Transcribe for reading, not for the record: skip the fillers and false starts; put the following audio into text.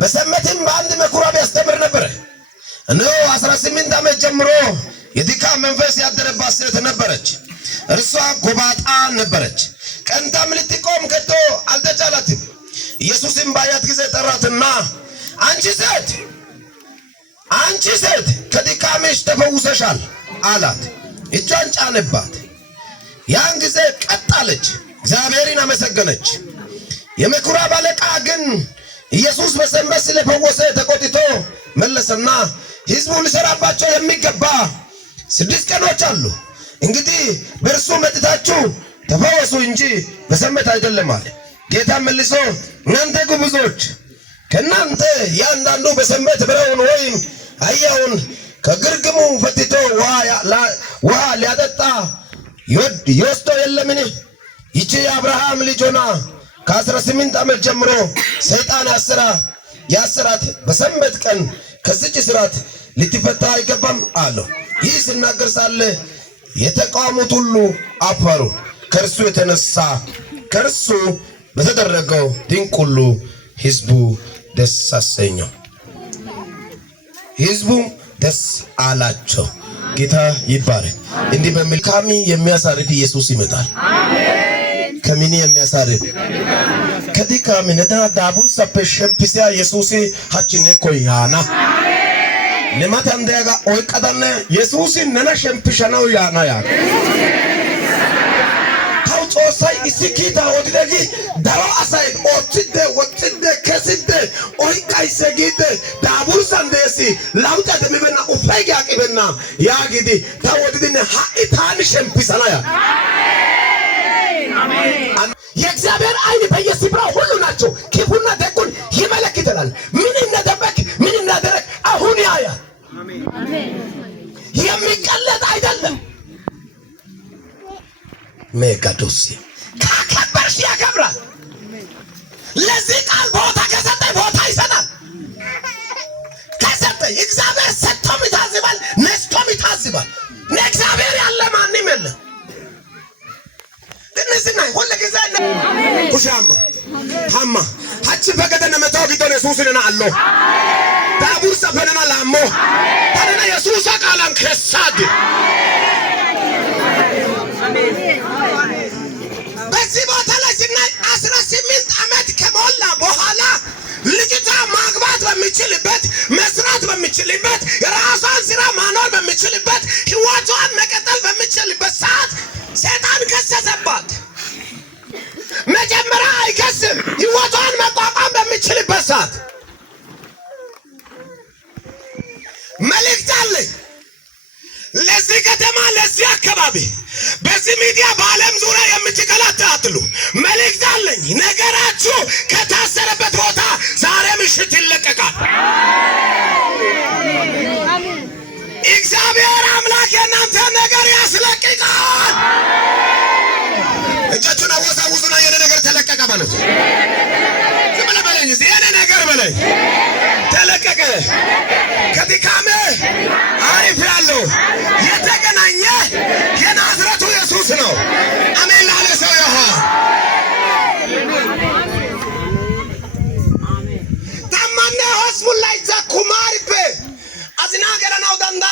በሰንበትም በአንድ ምኩራብ ያስተምር ነበር። እነሆ 18 ዓመት ጀምሮ የድካም መንፈስ ያደረባት ሴት ነበረች። እርሷ ጎባጣ ነበረች፣ ቀንታም ልትቆም ከቶ አልተቻላትም። ኢየሱስም ባያት ጊዜ ጠራትና አንቺ ሴት ከድካምሽ ተፈውሰሻል አላት። እጇን ጫነባት። ያን ጊዜ ቀጥ አለች፣ እግዚአብሔርን አመሰገነች። የምኩራብ አለቃ ግን ኢየሱስ በሰንበት ስለፈወሰ ተቆጥቶ መለሰና ሕዝቡ ሊሰራባቸው የሚገባ 6 ቀኖች አሉ፣ እንግዲህ በእርሱ መጥታችሁ ተፈወሱ እንጂ በሰንበት አይደለም አለ። ጌታ መልሶ እናንተ ግብዞች፣ ከእናንተ ያንዳንዱ በሰንበት በሬውን ወይም አህያውን ከግርግሙ ፈትቶ ውሃ ሊያጠጣ ይወስዶ የለምን? ይቺ የአብርሃም ልጅ ሆና ከ18 ዓመት ጀምሮ ሰይጣን ያሰራት በሰንበት ቀን ከዚች ስራት ልትፈታ አይገባም አለው። ይህ ሲናገር ሳለ የተቃወሙት ሁሉ አፈሩ። ከእርሱ የተነሳ ከእርሱ በተደረገው ድንቅ ሁሉ ሕዝቡ ደስ አሰኘው። ሕዝቡ ደስ አላቸው። ጌታ ይባረክ። እንዲህ በሚል ካሚ የሚያሳርፍ ኢየሱስ ይመጣል። ከሚኒ የሚያሳርፍ ከዲካሚ ነዳ ዳቡር ሰፐሸምፒሲያ ኢየሱስ ሀችኔ ኮያና ለማታም ደጋ ኦይቀዳነ ኢየሱስ ነና ሸምፒሸናው ያና ያ ጾሳይ ኢሲኪታ ወዲደጊ ዳሮ አሳይ ኦትደ ወጥደ ከስደ ኦይቃይ ሰጊደ ዳቡር ሰንደሲ ላውጣ ደምበና ኡፋይ ያቂበና ያጊዲ ታወድድነ ሃኢታን ሸምፒሰና ያ አሜን። የእግዚአብሔር አይን በየስፍራው ሁሉ ናቸው። ክፉና ደጉን ይመለከታል። ምን እንደደበቅ ምን እንዳደረግ አሁን ያያል። አሜን አሜን። የሚቀለጥ አይደለም። ሜጋዶሲ ካከበርሽ ያከብራል። ለዚህ ቃል ቦታ ከሰጠኝ ቦታ ይሰጣል። ከሰጠኝ እግዚአብሔር ሰጥቶም ይታዝባል፣ ነስቶም ይታዝባል። ለእግዚአብሔር ያለ ማንም የለም። እነዚህና ሁሉ ጊዜ ኩሻማ ታማ ሀቺ በገደነ መታው ጊዶነ ኢየሱስና አሎ ዳቡር ሰፈነና ላሞ ታደና ኢየሱስ ቃላን ከሳድ በዚህ ቦታ ላይ ስናይ 18 ዓመት ከሞላ በኋላ ልጅቷ ማግባት በሚችልበት መስራት በሚችልበት የራሷን ስራ ማኖር በሚችልበት ህይወቷን መቀጠል በሚችልበት ሰዓት ሰይጣን ከሰሰባት። መጀመሪያ አይከስም፣ ህይወቷን መቋቋም በሚችልበት ሰዓት መልእክት አለኝ ለዚህ ከተማ ለዚህ አካባቢ በዚህ ሚዲያ በዓለም ዙሪያ የምትከታተሉ መልእክት አለኝ። ነገራችሁ ከታሰረበት ቦታ ዛሬ ምሽት ይለቀቃል። እግዚአብሔር አምላክ የእናንተ ነገር ያስለቅቃል። እጃችሁን አወሳውሱና የኔ ነገር ተለቀቀ በሉት። ዝም ብለህ በለኝ እስኪ የኔ ነገር በለኝ ተለቀቀ። ከድካሜ አሪፍ ያለው የተገናኘ የናዝረቱ ኢየሱስ ነው። አሜን ላለ ሰው ይሁን። ታማነ ሆስቡል ላይ ዘኩማሪበ አዝና ገረናው ዳንዳ